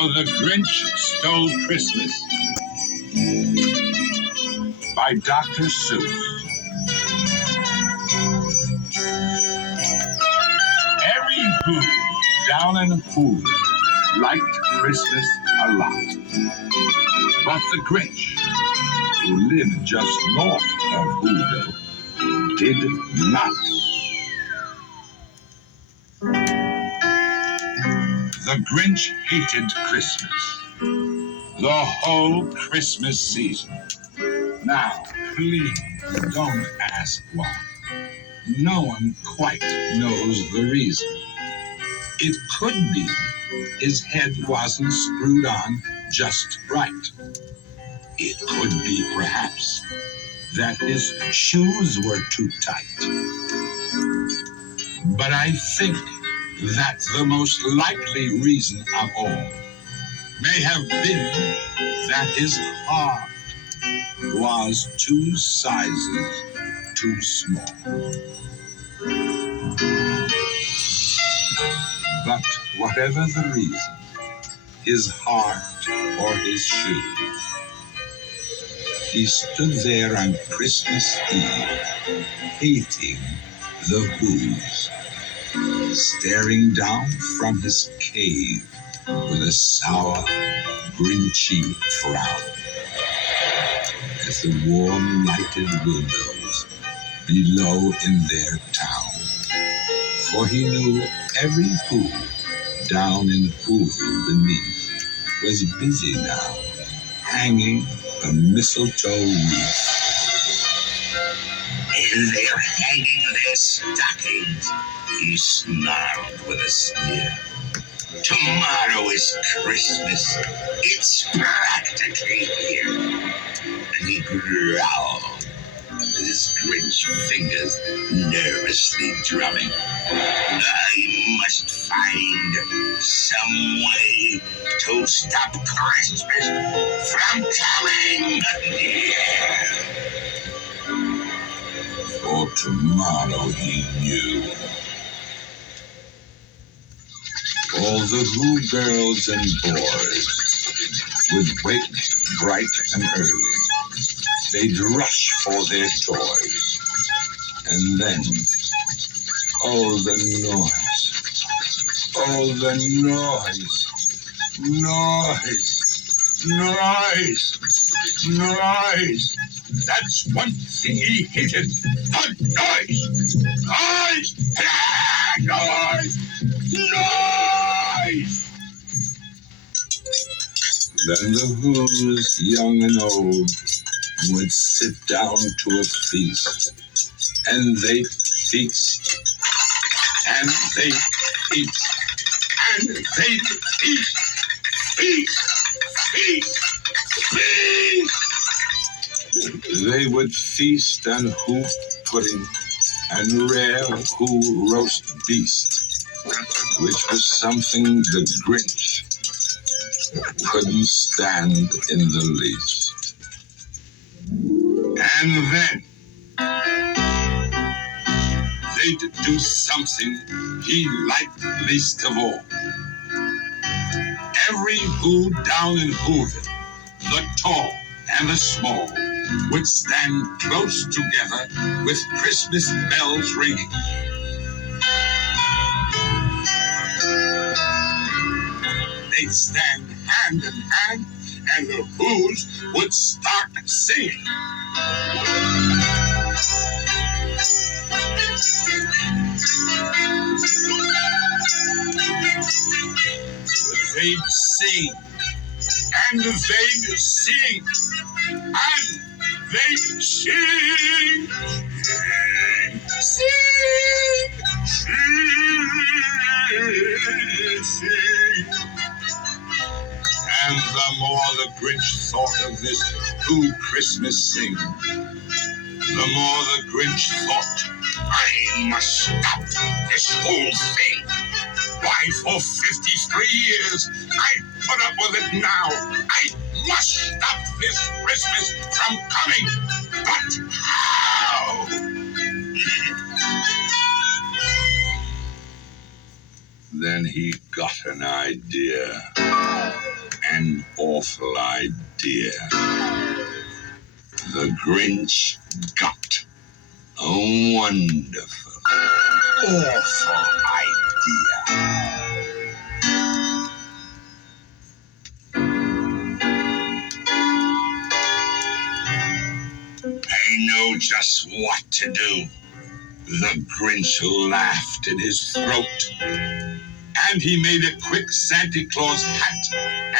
How the Grinch Stole Christmas by Dr. Seuss. Harry Who down in Hoover liked Christmas a lot. But the Grinch, who lived just north of Whoville, did not. The Grinch hated Christmas, the whole Christmas season. Now, please don't ask why. No one quite knows the reason. It could be his head wasn't screwed on just right. It could be, perhaps, that his shoes were too tight. But I think that the most likely reason of all may have been that his heart was 2 sizes too small. But whatever the reason, his heart or his shoes, he stood there on Christmas Eve, hating the Who's, staring down from his cave with a sour, grinchy frown at the warm lighted windows below in their town. For he knew every Who down in Whoville beneath was busy now, hanging a mistletoe wreath. And they're hanging their stockings, he snarled with a sneer. Tomorrow is Christmas. It's practically here. And he growled, with his Grinch fingers nervously drumming. I must find some way to stop Christmas from coming. For tomorrow, he knew, all the Who girls and boys would wake bright and early. They'd rush for their toys. And then, oh, the noise. Oh, the noise. Noise. Noise. That's one thing he hated. The noise. Noise. Noise. Noise. Then the Who's, young and old, would sit down to a feast, and they'd feast, and they'd feast, and they'd feast, feast. They would feast on Who pudding and rare Who roast beast, which was something the Grinch couldn't stand in the least. And then they'd do something he liked least of all. Every Who down in Whoville, the tall and the small, would stand close together with Christmas bells ringing. They'd stand hand in hand, and the Who's would start singing. They'd sing, and they'd sing, and they'd sing, sing. And the more the Grinch thought of this Who Christmas sing, the more the Grinch thought, I must stop this whole thing. Why, for 53 years, I put up with it now. I must stop this Christmas from coming. But how? Then he got an idea. An awful idea. The Grinch got a wonderful, awful idea. I know just what to do. The Grinch laughed in his throat, and he made a quick Santa Claus hat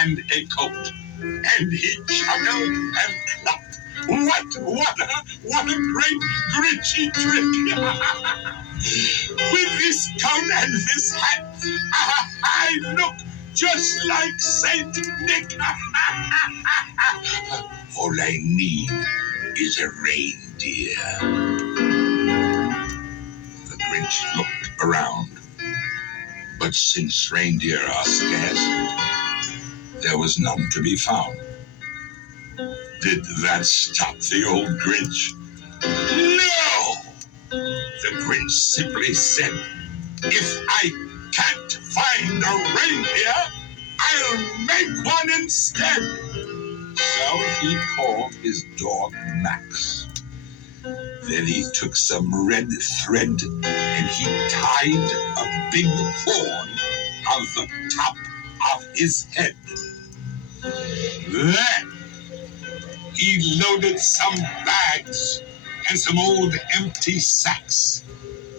and a coat, and he chuckled and clapped. What a great Grinchy trick! With this coat and this hat, I look just like Saint Nick. All I need is a reindeer. The Grinch looked around, but since reindeer are scarce, there was none to be found. Did that stop the old Grinch? No! The Grinch simply said, if I can't find a reindeer, I'll make one instead. So he called his dog Max. Then he took some red thread and he tied a big horn on the top of his head. Then he loaded some bags and some old empty sacks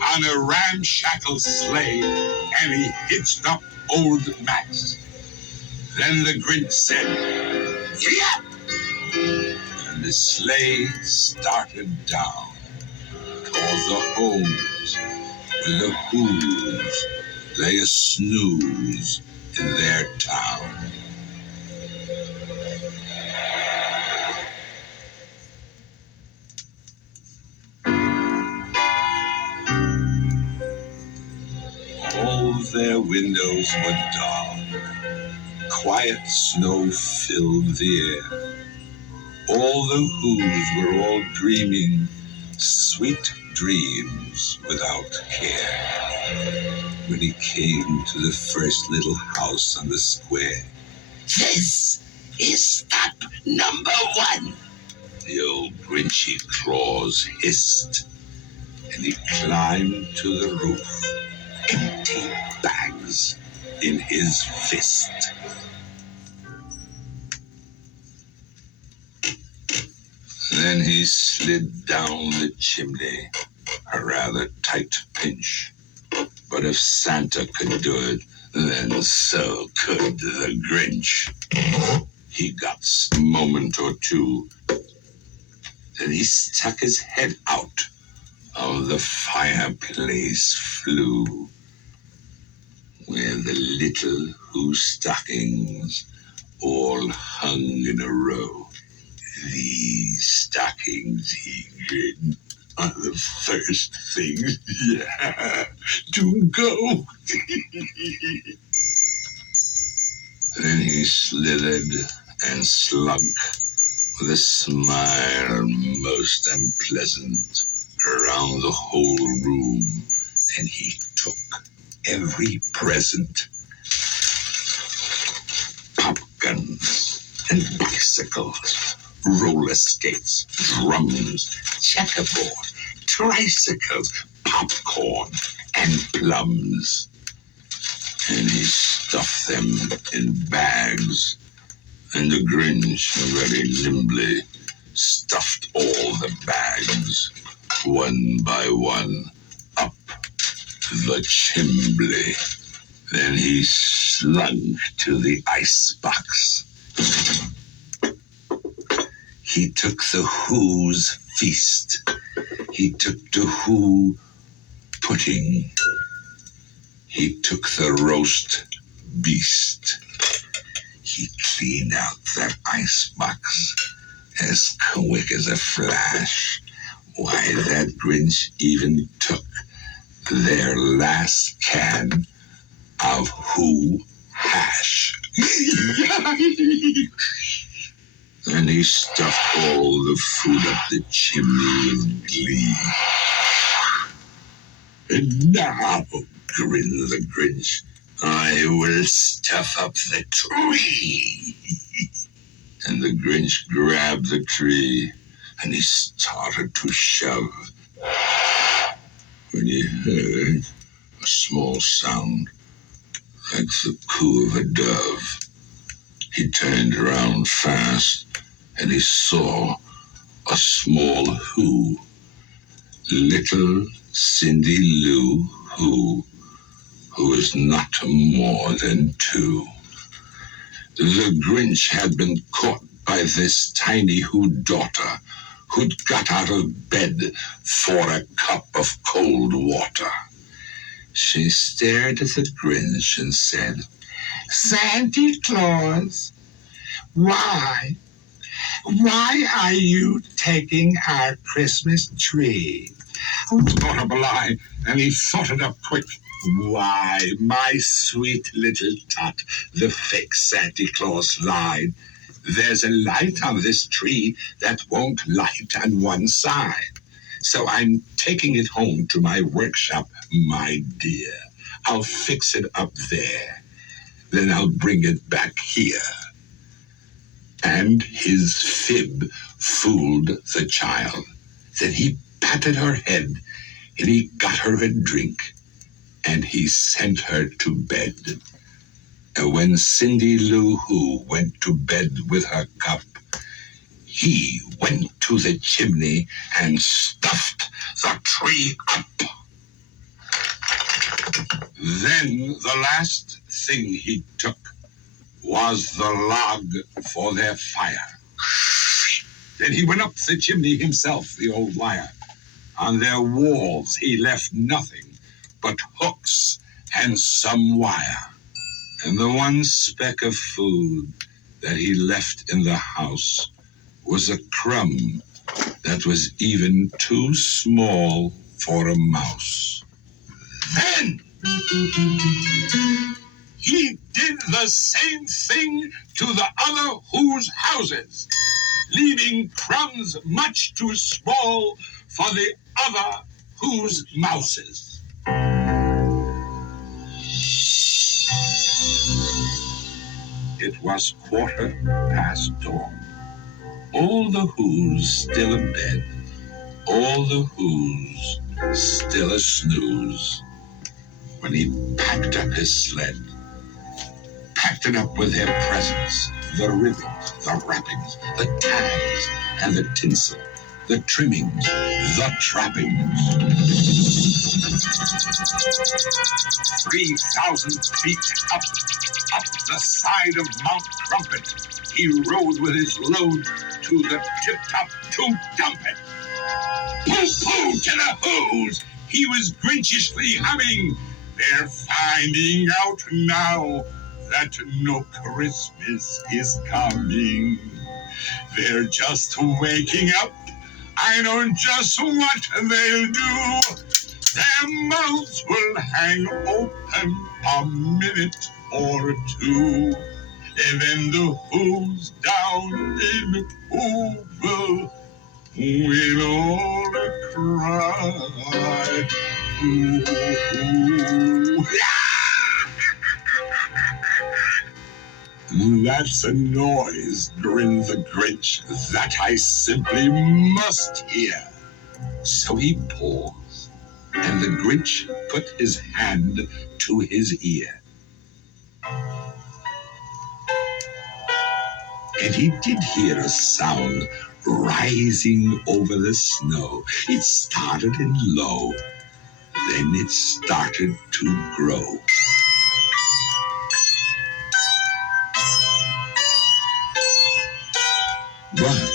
on a ramshackle sleigh, and he hitched up old Max. Then the Grinch said, "Yeah!" And the sleigh started down towards the homes where the Who's lay a snooze in their town. All their windows were dark. Quiet snow filled the air. All the Who's were all dreaming sweet dreams without care. When he came to the first little house on the square, "This is stop number 1. The old Grinchy claws hissed, and he climbed to the roof, empty bags in his fist. Then he slid down the chimney, a rather tight pinch. But if Santa could do it, then so could the Grinch. He got a moment or two. Then he stuck his head out of the fireplace flue, where the little Who stockings all hung in a row. These stockings, he grinned, are the first things to go. Then he slithered and slunk with a smile most unpleasant around the whole room, and he took every present. Pumpkins and bicycles, roller skates, drums, checkerboard, tricycles, popcorn, and plums. And he stuffed them in bags, and the Grinch very nimbly stuffed all the bags, one by one, up the chimbley. Then he slunk to the icebox. He took the Who's feast. He took the Who pudding. He took the roast beast. He cleaned out that icebox as quick as a flash. Why, that Grinch even took their last can of Who hash. And he stuffed all the food up the chimney in glee. And now, grinned the Grinch, I will stuff up the tree. And the Grinch grabbed the tree and he started to shove when he heard a small sound like the coo of a dove. He turned around fast and he saw a small who, little Cindy Lou who was not more than 2. The Grinch had been caught by this tiny who daughter who'd got out of bed for a cup of cold water. She stared at the Grinch and said, "Santa Claus, why? Why are you taking our Christmas tree?" Thought up a lie, and he thought it up quick. "Why, my sweet little tot," the fake Santa Claus lied. "There's a light on this tree that won't light on one side. So I'm taking it home to my workshop, my dear. I'll fix it up there. Then I'll bring it back here." And his fib fooled the child. Then he patted her head, and he got her a drink, and he sent her to bed. And when Cindy Lou Who went to bed with her cup, he went to the chimney and stuffed the tree up. Then the last thing he took was the log for their fire. Then he went up the chimney himself, the old liar. On their walls he left nothing but hooks and some wire. And the one speck of food that he left in the house was a crumb that was even too small for a mouse. Then he did the same thing to the other Who's houses, leaving crumbs much too small for the other Who's mouses. It was 1/4 dawn. All the Who's still abed, all the Who's still a snooze. When he packed up his sled, packed it up with their presents, the ribbons, the wrappings, the tags, and the tinsel, the trimmings, the trappings. 3,000 feet up the side of Mount Crumpet, he rode with his load to the tip-top to dump it. Pooh-pooh to the Who's, he was Grinchishly humming. They're finding out now that no Christmas is coming. They're just waking up. I know just what they'll do. Their mouths will hang open a minute or 2. And then the Who's down in Whoville will all cry. Ooh, ooh. That's a noise, grinned the Grinch, that I simply must hear. So he paused, and the Grinch put his hand to his ear. And he did hear a sound rising over the snow. It started in low, then it started to grow. But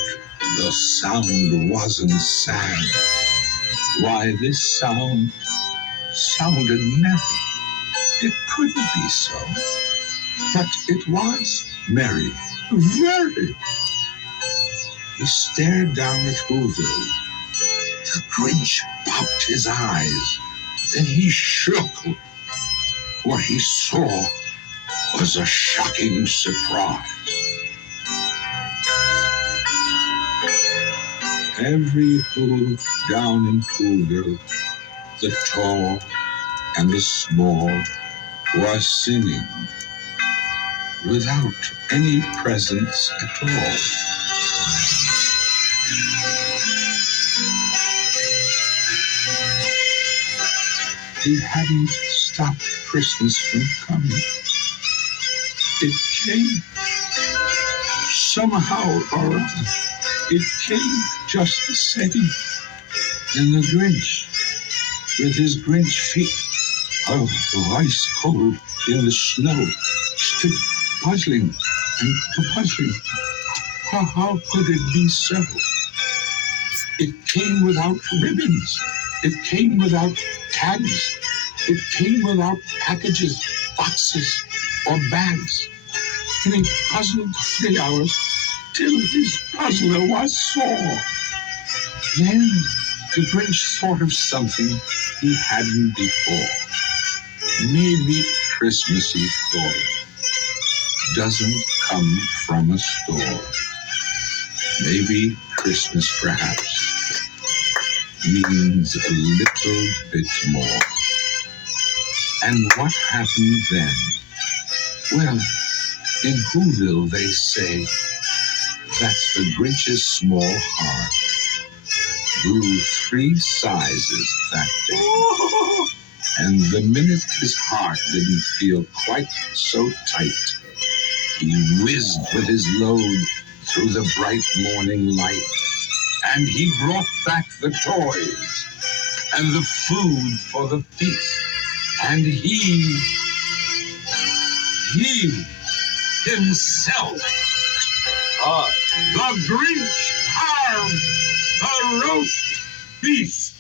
the sound wasn't sad. Why, this sound sounded merry. It couldn't be so, but it was merry, very. He stared down at Whoville. The Grinch popped his eyes. Then he shook. What he saw was a shocking surprise. Every Who down in Whoville, the tall and the small, was singing without any presents at all. He hadn't stopped Christmas from coming. It came somehow or other. It came just the same. And the Grinch, with his Grinch feet of ice cold in the snow, stood puzzling and puzzling. How could it be so? It came without ribbons. It came without tags. It came without packages, boxes, or bags. And he puzzled for 3 hours till his puzzler was sore. Then the Grinch thought of something he hadn't before. Maybe Christmas, he thought, doesn't come from a store. Maybe Christmas, perhaps, means a little bit more. And what happened then? Well, in Whoville they say that the Grinch's small heart grew 3 sizes that day. And the minute his heart didn't feel quite so tight, he whizzed with his load through the bright morning light. And he brought back the toys and the food for the feast. And he himself, the Grinch, carved the roast beast.